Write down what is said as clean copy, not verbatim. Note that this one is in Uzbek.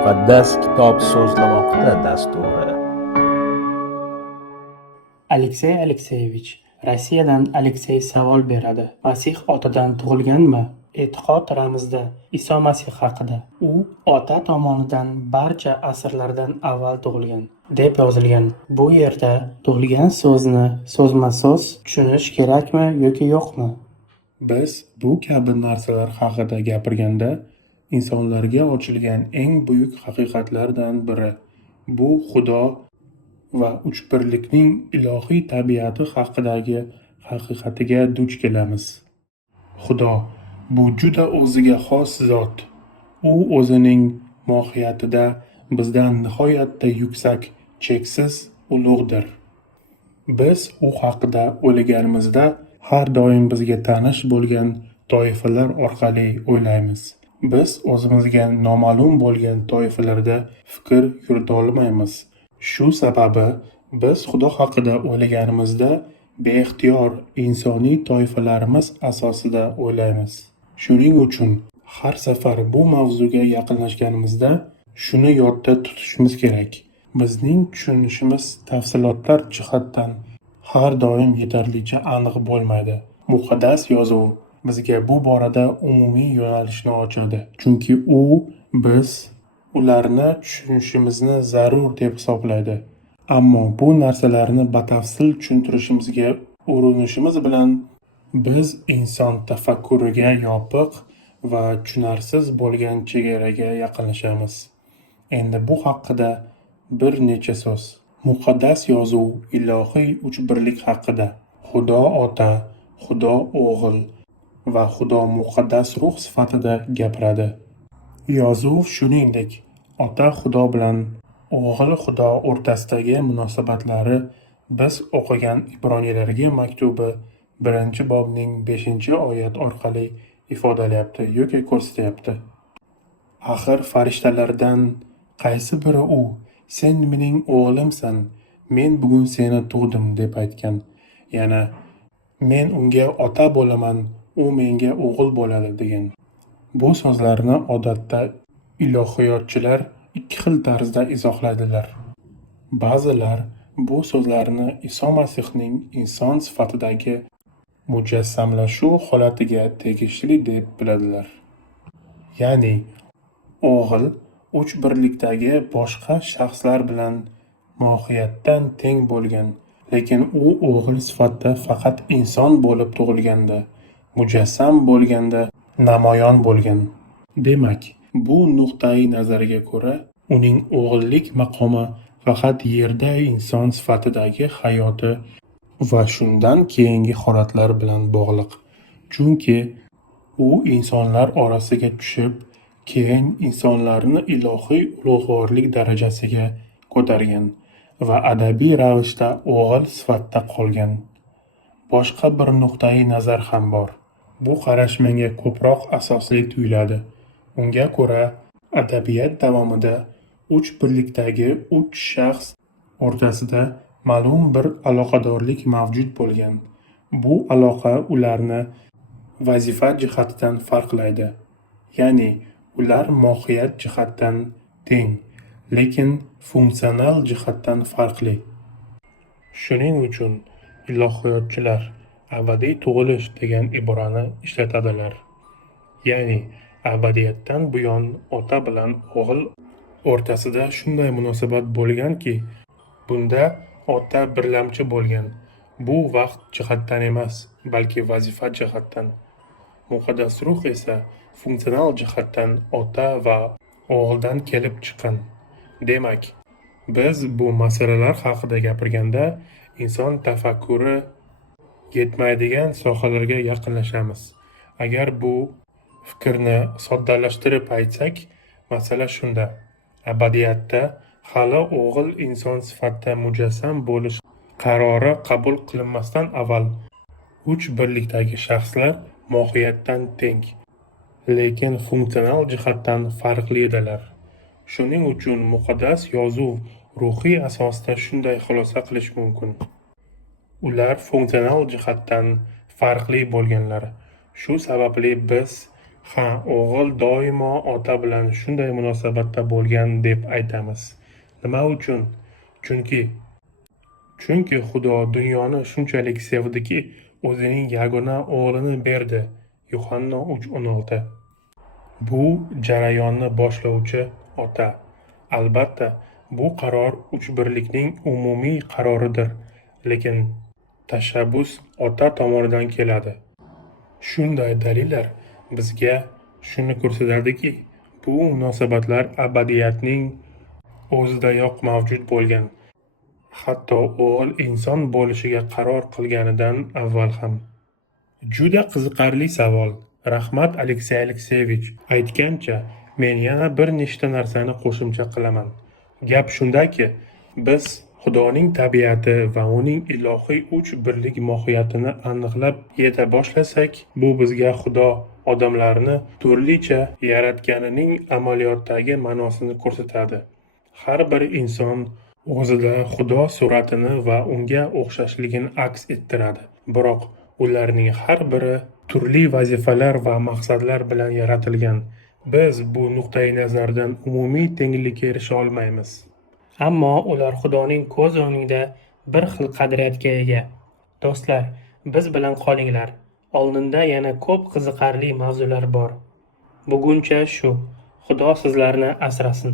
muqaddas kitob so'zlamoqda dasturi. Aleksey Alekseyevich, Rossiyadan Aleksey savol beradi. Masih otadan tug'ilganmi? E'tiqod ramzida Iso Masih haqida. U ota tomonidan barcha asrlardan avval tug'ilgan deb yozilgan. Bu yerda tug'ilgan so'zni so'zma-so'z tushunish kerakmi yoki yo'qmi? Biz bu kabi narsalar haqida gapirganda insonlarga ochilgan eng buyuk haqiqatlardan biri bu Xudo va uchbirlikning ilohiy tabiati haqidagi haqiqatiga duch kelamiz. Xudo bu juda o'ziga xos zot. U o'zining mohiyatida bizdan nihoyatda yuksak, cheksiz ulug'dir. Biz u haqida o'ylaganimizda har doim bizga tanish bo'lgan toifalar orqali o'ylaymiz. Biz o'zimizga noma'lum bo'lgan toifalarda fikr yurita olmaymiz. Shu sababi biz Xudo haqida o'ylaganimizda beixtiyor insoniy toifalarimiz asosida o'ylaymiz. Shuning uchun har safar bu mavzuga yaqinlashganimizda shuni yodda tutishimiz kerak. Bizning tushunishimiz tafsilotlar jihatdan har doim yetarlicha aniq bo'lmaydi. Muqaddas yozuv bizga bu borada umumiy yo'nalishni ochadi. Chunki u biz ularni tushunishimizni zarur deb hisoblaydi. Ammo bu narsalarni batafsil tushuntirishimizga urinishimiz bilan biz inson tafakkuriga yopiq va tushunarsiz bo'lgan chegaraga yaqinlashamiz. Endi bu haqida bir necha so'z. Muqaddas yozuv ilohiy uchbirlik haqida. Xudo Ota, Xudo O'g'il va Xudo muqaddas ruh sifatida gapiradi. Yozuv shuningdek, Ota Xudo bilan O'g'il Xudo o'rtasidagi munosabatlari biz o'qigan Ibroniylarga maktubi 1-bobning 5-oyat orqali ifodalayapti yoki ko'rsatyapti. Axir farishtalardan qaysi biri u, sen mening o'g'limsan, men bugun seni tug'dim deb aytgan. Yana men unga ota bo'laman, u menga o'g'il bo'ladi degan. Bu so'zlarni odatda ilohiyotchilar ikki xil tarzda izohlaydilar. Ba'zilar bu so'zlarni Iso Masihning inson sifatidagi mujassamlashuv holatiga tegishli deb biladilar. Ya'ni o'g'il uch birlikdagi boshqa shaxslar bilan mohiyatdan teng bo'lgan, lekin u o'g'il sifatida faqat inson bo'lib tug'ilganda, mujassam bo'lganda namoyon bo'lgan. Demak, bu nuqtai nazarga ko'ra uning o'g'illik maqomi faqat yerda inson sifatidagi hayoti va shundan keyingi holatlar bilan bog'liq. Chunki u insonlar orasiga tushib, keyin insonlarni ilohiy ulug'vorlik darajasiga ko'targan va adabiy ravishda o'g'il sifatida qolgan. Boshqa bir nuqtai nazar ham bor. Bu qarash menga ko'proq asosli tuyuladi. Unga ko'ra, adabiyot davomida uch birlikdagi uch shaxs o'rtasida ma'lum bir aloqadorlik mavjud bo'lgan. Bu aloqa ularni vazifa jihatidan farqlaydi. Ya'ni ular mohiyat jihatdan teng, lekin funksional jihatdan farqli. Shuning uchun ilohiyotchilar abadiy tug'ilish degan iborani ishlatadilar. Ya'ni abadiyatdan buyon ota bilan o'g'il o'rtasida shunday munosabat bo'lganki, bunda ota birlamchi bo'lgan. Bu vaqt jihatdan emas, balki vazifa jihatdan. Muqaddas ruh esa funksional jihatdan ota va o'g'ildan kelib chiqqan. Demak, biz bu masalalar haqida gapirganda inson tafakkuri yetmaydigan sohalarga yaqinlashamiz. Agar bu fikrni soddalashtirib aytsak, masala shunda. Abadiyatda hali o'g'il inson sifatida mujassam bo'lish qarori qabul qilinmasdan avval uch birlikdagi shaxslar mohiyatdan teng, lekin funksional jihatdan farqli edilar. Shuning uchun muqaddas yozuv ruhiy asosda shunday xulosa qilish mumkin. Ular funksional jihatdan farqli bo'lganlar. Shu sababli biz Ha, o'g'il doimo ota bilan shunday munosabatda bo'lgan deb aytamiz. Nima uchun? Chunki Xudo dunyoni shunchalik sevdiki, o'zining yagona o'g'lini berdi. Yuhanna 3:16. Bu jarayonni boshlovchi ota. Albatta, bu qaror uchbirlikning umumiy qaroridir, lekin tashabbus ota tomonidan keladi. Shunday dalillar bizga shuni ko'rsatadiki, bu munosabatlar abadiyatning o'zidayoq mavjud bo'lgan. Hatto o'g'il inson bo'lishiga qaror qilganidan avval ham. Juda qiziqarli savol. Rahmat, Aleksey Alekseyevich. Aytgancha, men yana bir nechta narsani qo'shimcha qilaman. Gap shundaki, biz Xudoning tabiati va uning ilohiy uch birlik mohiyatini aniqlab yeta boshlasak, bu bizga Xudo odamlarni turlicha yaratganining amaliyotdagi ma'nosini ko'rsatadi. Har bir inson o'zida Xudo suratini va unga o'xshashligini aks ettiradi. Biroq ularning har biri turli vazifalar va maqsadlar bilan yaratilgan. Biz bu nuqtai nazardan umumiy tenglikka erisha olmaymiz. Ammo ular Xudoning ko'z o'ngida bir xil qadriyatga ega. Do'stlar, biz bilan qolinglar. Oldinda yana ko'p qiziqarli mavzular bor. Buguncha shu. Xudo sizlarni asrasin.